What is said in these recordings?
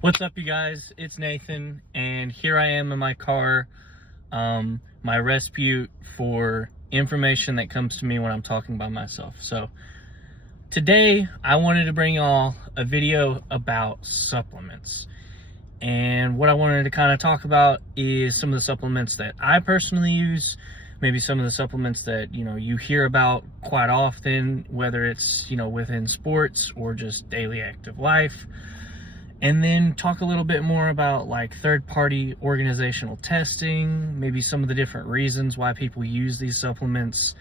What's up, you guys? It's Nathan, and here I am in my car, my Respude for information that comes to me when I'm talking by myself. So today I wanted to bring y'all a video about supplements. And what I wanted to kind of talk about is some of the supplements that I personally use, maybe some of the supplements that, you hear about quite often, whether it's, within sports or just daily active life. And then talk a little bit more about like third-party organizational testing, maybe some of the different reasons why people use these supplements,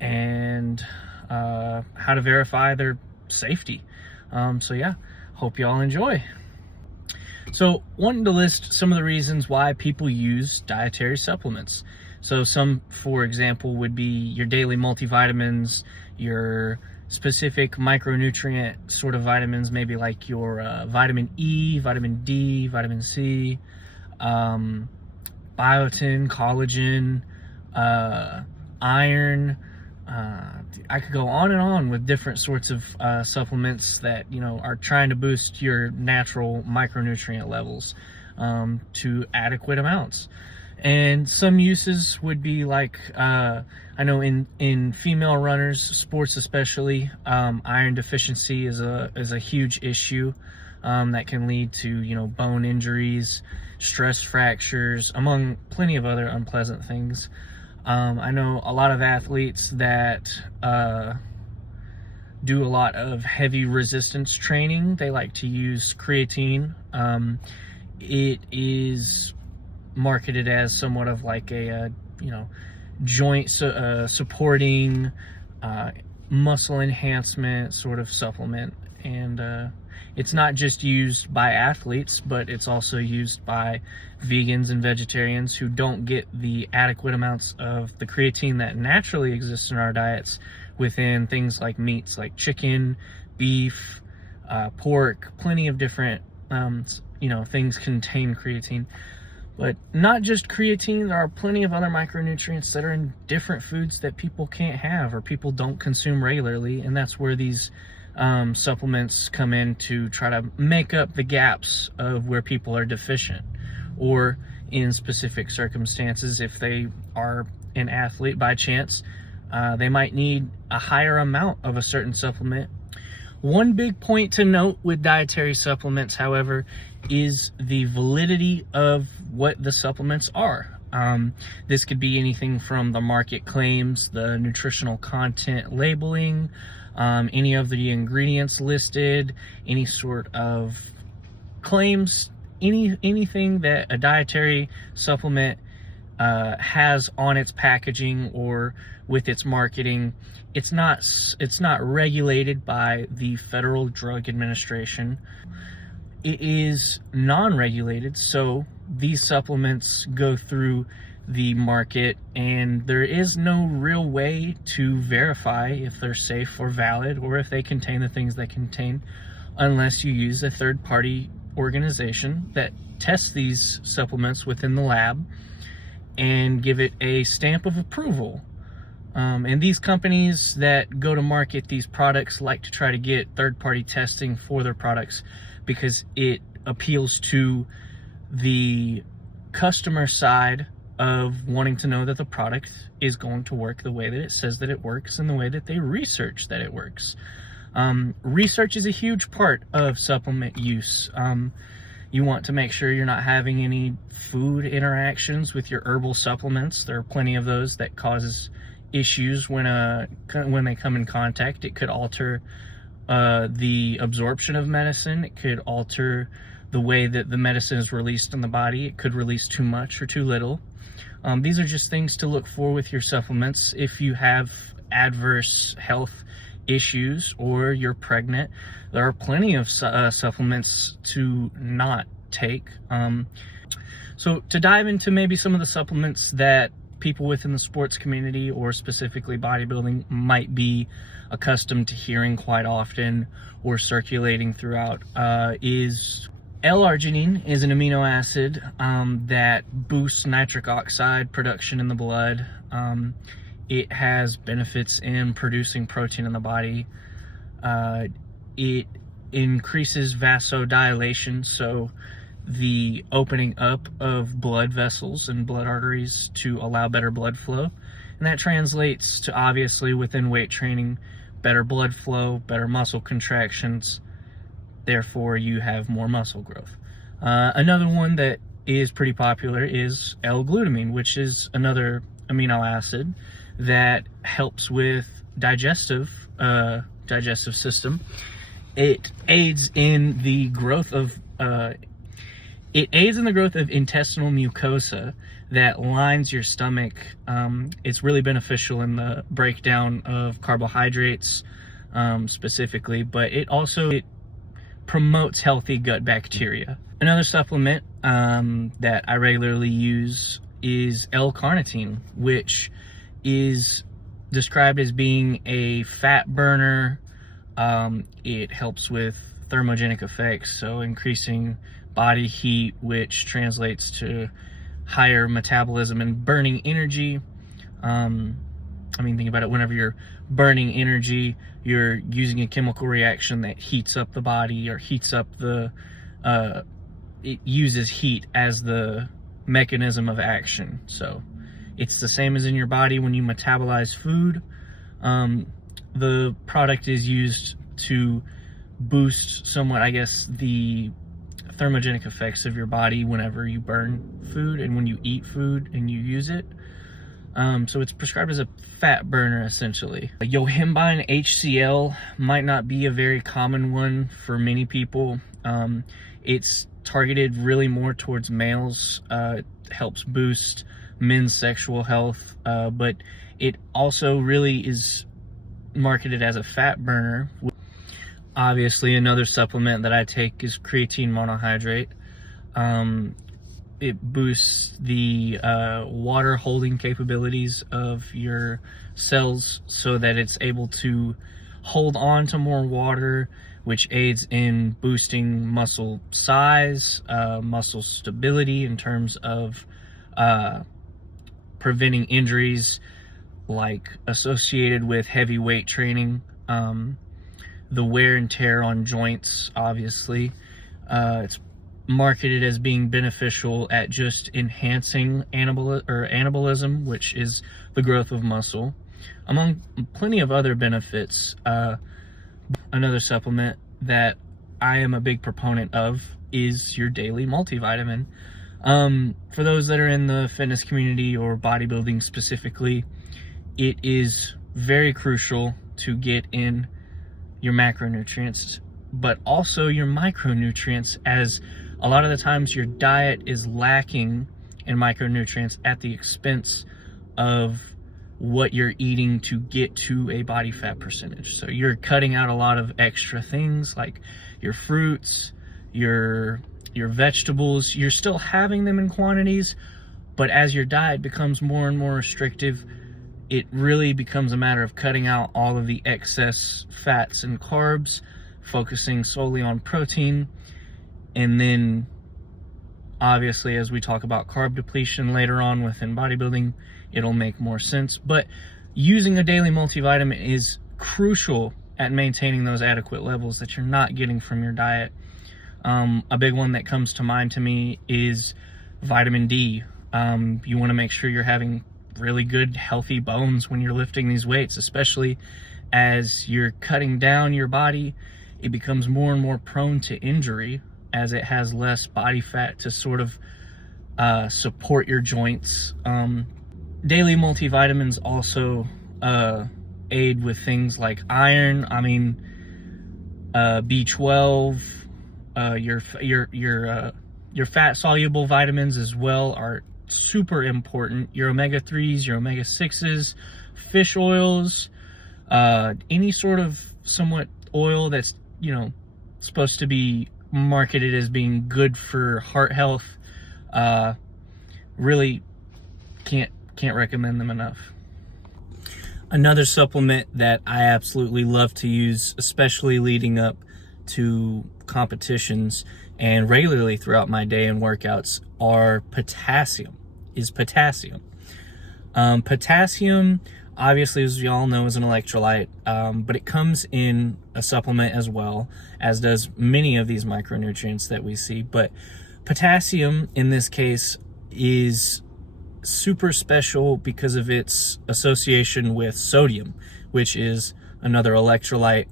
and how to verify their safety. So yeah, hope y'all enjoy. So wanting to list some of the reasons why people use dietary supplements. So some, for example, would be your daily multivitamins, your specific micronutrient sort of vitamins, maybe like your vitamin E, vitamin D, vitamin C, biotin, collagen, iron. I could go on and on with different sorts of supplements that are trying to boost your natural micronutrient levels to adequate amounts. And some uses would be like, I know in female runners, sports especially, iron deficiency is a huge issue that can lead to bone injuries, stress fractures, among plenty of other unpleasant things. I know a lot of athletes that do a lot of heavy resistance training. They like to use creatine. It is marketed as somewhat of like a joint supporting, muscle enhancement sort of supplement, and it's not just used by athletes, but it's also used by vegans and vegetarians who don't get the adequate amounts of the creatine that naturally exists in our diets within things like meats like chicken, beef, pork. Plenty of different things contain creatine. But not just creatine, there are plenty of other micronutrients that are in different foods that people can't have or people don't consume regularly, and that's where these supplements come in to try to make up the gaps of where people are deficient, or in specific circumstances, if they are an athlete by chance, they might need a higher amount of a certain supplement. One big point to note with dietary supplements, however, is the validity of what the supplements are. This could be anything from the market claims, the nutritional content labeling, any of the ingredients listed, any sort of claims, anything that a dietary supplement has on its packaging or with its marketing. It's not regulated by the Federal Drug Administration. It is non-regulated, so these supplements go through the market, and there is no real way to verify if they're safe or valid or if they contain the things they contain, unless you use a third-party organization that tests these supplements within the lab and give it a stamp of approval. And these companies that go to market these products like to try to get third-party testing for their products because it appeals to the customer side of wanting to know that the product is going to work the way that it says that it works and the way that they research that it works. Research is a huge part of supplement use. You want to make sure you're not having any food interactions with your herbal supplements. There are plenty of those that causes issues when they come in contact. It could alter the absorption of medicine. It could alter the way that the medicine is released in the body. It could release too much or too little. These are just things to look for with your supplements. If you have adverse health issues or you're pregnant, there are plenty of supplements to not take. So to dive into maybe some of the supplements that people within the sports community or specifically bodybuilding might be accustomed to hearing quite often or circulating throughout, is L-arginine is an amino acid that boosts nitric oxide production in the blood. It has benefits in producing protein in the body. It increases vasodilation, so the opening up of blood vessels and blood arteries to allow better blood flow. And that translates to, obviously, within weight training, better blood flow, better muscle contractions. Therefore, you have more muscle growth. Another one that is pretty popular is L-glutamine, which is another amino acid that helps with digestive system. It aids in the growth of intestinal mucosa that lines your stomach. It's really beneficial in the breakdown of carbohydrates, specifically, but it promotes healthy gut bacteria. Another supplement that I regularly use is L-carnitine, which is described as being a fat burner. It helps with thermogenic effects, so increasing body heat, which translates to higher metabolism and burning energy. Think about it. Whenever you're burning energy, you're using a chemical reaction that heats up the body, or heats up it uses heat as the mechanism of action. So it's the same as in your body when you metabolize food. The product is used to boost somewhat, I guess, the thermogenic effects of your body whenever you burn food and when you eat food and you use it. So it's prescribed as a fat burner, essentially. Yohimbine HCl might not be a very common one for many people. It's targeted really more towards males. It helps boost men's sexual health, but it also really is marketed as a fat burner. Obviously, another supplement that I take is creatine monohydrate. It boosts the water holding capabilities of your cells so that it's able to hold on to more water, which aids in boosting muscle size, muscle stability in terms of preventing injuries like associated with heavy weight training. The wear and tear on joints, obviously. It's marketed as being beneficial at just enhancing anabolism, which is the growth of muscle, among plenty of other benefits. Another supplement that I am a big proponent of is your daily multivitamin. For those that are in the fitness community or bodybuilding specifically, it is very crucial to get in your macronutrients, but also your micronutrients, as a lot of the times your diet is lacking in micronutrients at the expense of what you're eating to get to a body fat percentage. So you're cutting out a lot of extra things like your fruits, your vegetables. You're still having them in quantities, but as your diet becomes more and more restrictive, it really becomes a matter of cutting out all of the excess fats and carbs, focusing solely on protein. And then, obviously, as we talk about carb depletion later on within bodybuilding, it'll make more sense. But using a daily multivitamin is crucial at maintaining those adequate levels that you're not getting from your diet. A big one that comes to mind to me is vitamin D. You want to make sure you're having really good, healthy bones when you're lifting these weights, especially as you're cutting down your body. It becomes more and more prone to injury as it has less body fat to sort of support your joints. Daily multivitamins also aid with things like iron. B12, your fat soluble vitamins as well are super important. Your omega-3s, your omega-6s, fish oils, any sort of somewhat oil that's supposed to be marketed as being good for heart health. Really can't recommend them enough. Another supplement that I absolutely love to use, especially leading up to competitions and regularly throughout my day and workouts, is potassium. Potassium, obviously, as we all know, is an electrolyte, but it comes in a supplement as well, as does many of these micronutrients that we see. But potassium, in this case, is super special because of its association with sodium, which is another electrolyte,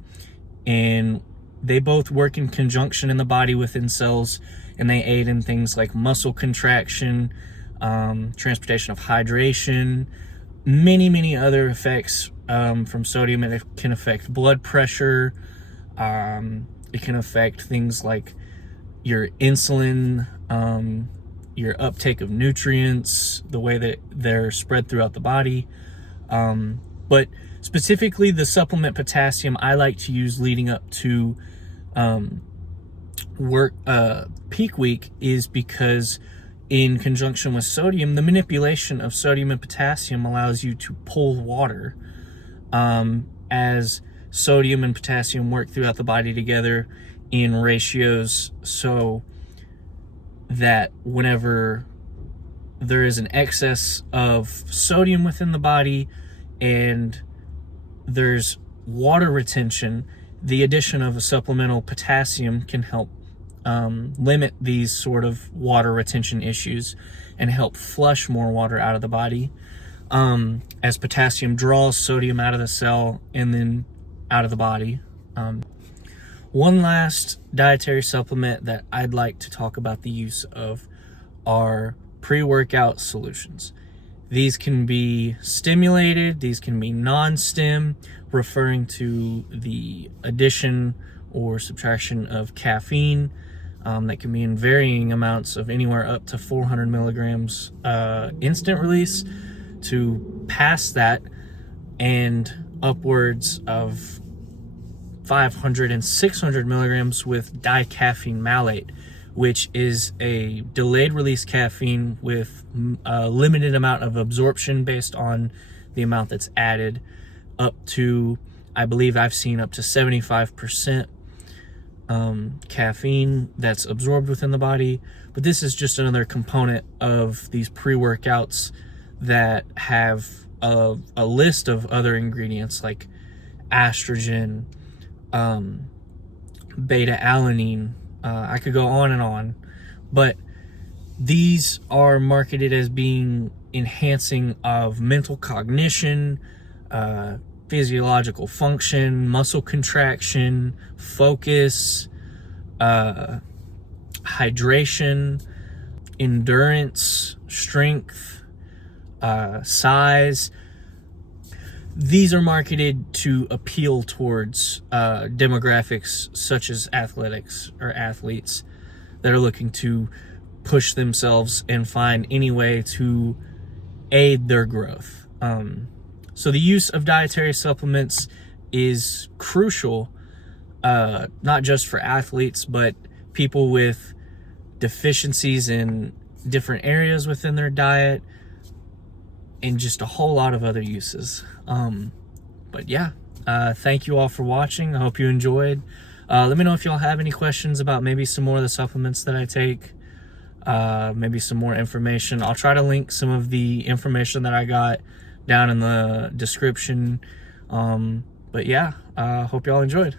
and they both work in conjunction in the body within cells, and they aid in things like muscle contraction, transportation of hydration, many other effects from sodium. It can affect blood pressure. It can affect things like your insulin, your uptake of nutrients, the way that they're spread throughout the body. But specifically the supplement potassium I like to use leading up to peak week is because in conjunction with sodium, the manipulation of sodium and potassium allows you to pull water, as sodium and potassium work throughout the body together in ratios so that whenever there is an excess of sodium within the body and there's water retention, the addition of a supplemental potassium can help limit these sort of water retention issues and help flush more water out of the body, as potassium draws sodium out of the cell and then out of the body. One last dietary supplement that I'd like to talk about the use of are pre-workout solutions. These can be stimulated, these can be non-stim, referring to the addition or subtraction of caffeine, that can be in varying amounts of anywhere up to 400 milligrams instant release to past that, and upwards of 500 and 600 milligrams with dicaffeine malate, which is a delayed release caffeine with a limited amount of absorption based on the amount that's added, up to, I believe I've seen up to 75% caffeine that's absorbed within the body. But this is just another component of these pre-workouts that have a list of other ingredients like estrogen, beta-alanine. I could go on and on, but these are marketed as being enhancing of mental cognition, physiological function, muscle contraction, focus, hydration, endurance, strength, size. These are marketed to appeal towards demographics such as athletics or athletes that are looking to push themselves and find any way to aid their growth. So the use of dietary supplements is crucial, not just for athletes, but people with deficiencies in different areas within their diet, and just a whole lot of other uses. But yeah, thank you all for watching. I hope you enjoyed. Let me know if y'all have any questions about maybe some more of the supplements that I take, maybe some more information. I'll try to link some of the information that I got down in the description. But yeah, hope y'all enjoyed.